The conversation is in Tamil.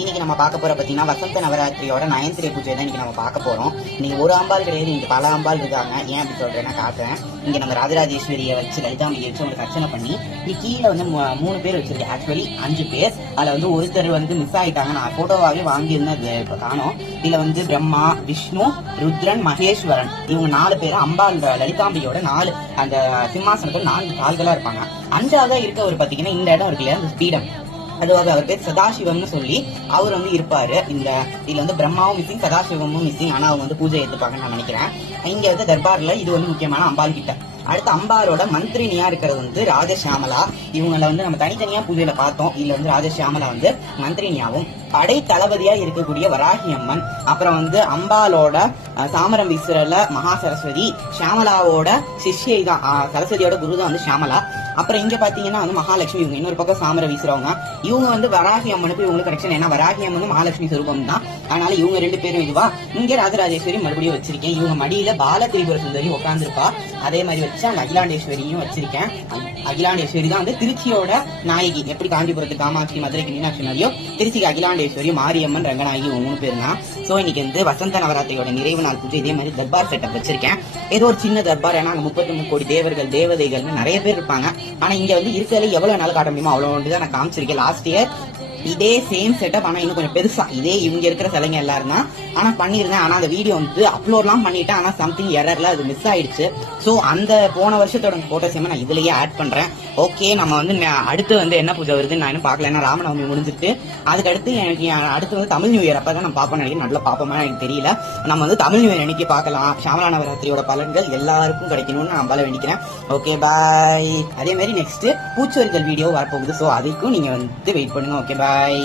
இன்னைக்கு நம்ம பார்க்க போற பாத்தீங்கன்னா வசந்த நவராத்திரியோட 9th டே பூஜை தான் இன்னைக்கு நம்ம பார்க்க போறோம். நீங்க ஒரு அம்பாள் கிடையாது, இங்க பல அம்பாள் இருக்காங்க. ஏன் அப்படி சொல்றேன்னா காட்டுறேன். இங்க நம்ம ராஜராஜேஸ்வரியை வச்சு லலிதாம்பியை வச்சு உங்களுக்கு அர்ச்சனை பண்ணி நீ கீழே வந்து 3 பேர் வச்சிருக்கேன். ஆக்சுவலி 5 பேர். அதுல வந்து ஒருத்தர் வந்து மிஸ் ஆயிட்டாங்க. நான் போட்டோவாவே வாங்கியிருந்தேன், அது இப்ப காணோம். இதுல வந்து பிரம்மா, விஷ்ணு, ருத்ரன், மகேஸ்வரன் இவங்க 4 பேர் அம்பாள் லலிதாம்பியோட 4 அந்த சிம்மாசனத்தில் 4 கால்களா இருப்பாங்க. 5ஆவதா இருக்க ஒரு பாத்தீங்கன்னா இந்த இடம் இருக்கு இல்லையா, அந்த ஸ்பீடம், அதுவாக அவர் பேர் சதாசிவம்னு சொல்லி அவர் வந்து இருப்பாரு. இதுல வந்து பிரம்மாவும் மிஸ்ஸிங், சதாசிவமும் மிஸ்ஸிங். ஆனா அவங்க வந்து பூஜை எடுத்துப்பாங்கன்னு நான் நினைக்கிறேன். இங்க வந்து தர்பார்ல இது வந்து முக்கியமான அம்பாள் கிட்ட. அடுத்த அம்பாரோட மந்திரினியா இருக்கிறது வந்து ராஜசியாமலா. இவங்களை வந்து நம்ம தனித்தனியா பூஜையில பார்த்தோம். இதுல வந்து ராஜசியாமலா வந்து மந்திரினியாவும், படை தளபதியா இருக்கக்கூடிய வராகி அம்மன், அப்புறம் வந்து அம்பாலோட சாமரம் வீசுறல மகா சரஸ்வதி, ஷியாமலாவோட சிஷ்யை தான், சரஸ்வதியோட குரு தான் வந்து ஷியாமலா. அப்புறம் இங்க பாத்தீங்கன்னா வந்து மகாலட்சுமி, இவங்க இன்னொரு பக்கம் சாமரம் வீசுறவங்க. இவங்க வந்து வராகி அம்மனுக்கு இவங்களுக்கு கரெக்ஷன், ஏன்னா வராகி அம்மன் மகாலட்சுமி சுரூபம் தான், அதனால இவங்க 2 பேரும் இதுவா. இங்க ராஜராஜேஸ்வரி மறுபடியும் வச்சிருக்கேன். இவங்க மடியில பால திரிபுர சுந்தரி உட்காந்துருப்பா. அதே மாதிரி வச்சு அங்க அகிலாண்டேஸ்வரியும் வச்சிருக்கேன். அகிலாண்டேஸ்வரி தான் வந்து திருச்சியோட நாயகி. எப்படி காஞ்சிபுரத்துக்கு காமாட்சி, மதுரைக்கு மீனாட்சி நதியோ, திருச்சிக்கு அகிலாண்டேஸ்வரி, மாரியம்மன், ரங்கநாயகி 3 பேர் தான். சோ இன்னைக்கு வந்து வசந்த நவராத்திரியோட நிறைவு நாள் பூஜை. இதே மாதிரி தர்பார் செட்டப் வச்சிருக்கேன். ஏதோ ஒரு சின்ன தர்பார், ஏன்னா அங்க 33 கோடி தேவர்கள் தேவதைகள்னு நிறைய பேர் இருப்பாங்க. ஆனா இங்க வந்து இருக்கிறதுல எவ்வளவு நாள் காட்ட முடியுமோ அவ்வளவு தான் நான் காமிச்சிருக்கேன். லாஸ்ட் இயர் இதே சேம் செட்டப், ஆனா இன்னும் கொஞ்சம் பெருசா இதே இவங்க இருக்கிற சிலைங்க எல்லாரும் தான் ஆனா பண்ணிருந்தேன். ஆனா அந்த வீடியோ வந்து அப்லோட்லாம் பண்ணிட்டேன், ஆனா சம்திங் எரர்ல அது மிஸ் ஆயிடுச்சு. சோ அந்த போன வருஷத்தோட போட்டோஸ் நான் இதுலயே ஆட் பண்றேன். ஓகே, நம்ம வந்து அடுத்து வந்து என்ன பூஜை வருதுன்னு நான் இன்னும் பாக்கல, ஏன்னா ராமநவமி முடிஞ்சிட்டு அதுக்கு அடுத்து எனக்கு அடுத்து வந்து தமிழ் நியூ இயர் அப்பதான் நான் பாப்பேன் நினைக்கிறேன். நல்லா பாப்போமா எனக்கு தெரியல. நம்ம வந்து தமிழ் நியூ இயர் அன்னைக்கு பார்க்கலாம். ஷியாமலா நவராத்திரியோட பலன்கள் எல்லாருக்கும் கிடைக்கணும்னு நான் பல வேண்டிக்கிறேன். Okay bye. அதே மாதிரி நெக்ஸ்ட் பூச்சொரிகள் வீடியோ வரப்போகுது. சோ அதுக்கும் நீங்க வந்து வெயிட் பண்ணுங்க. Okay bye.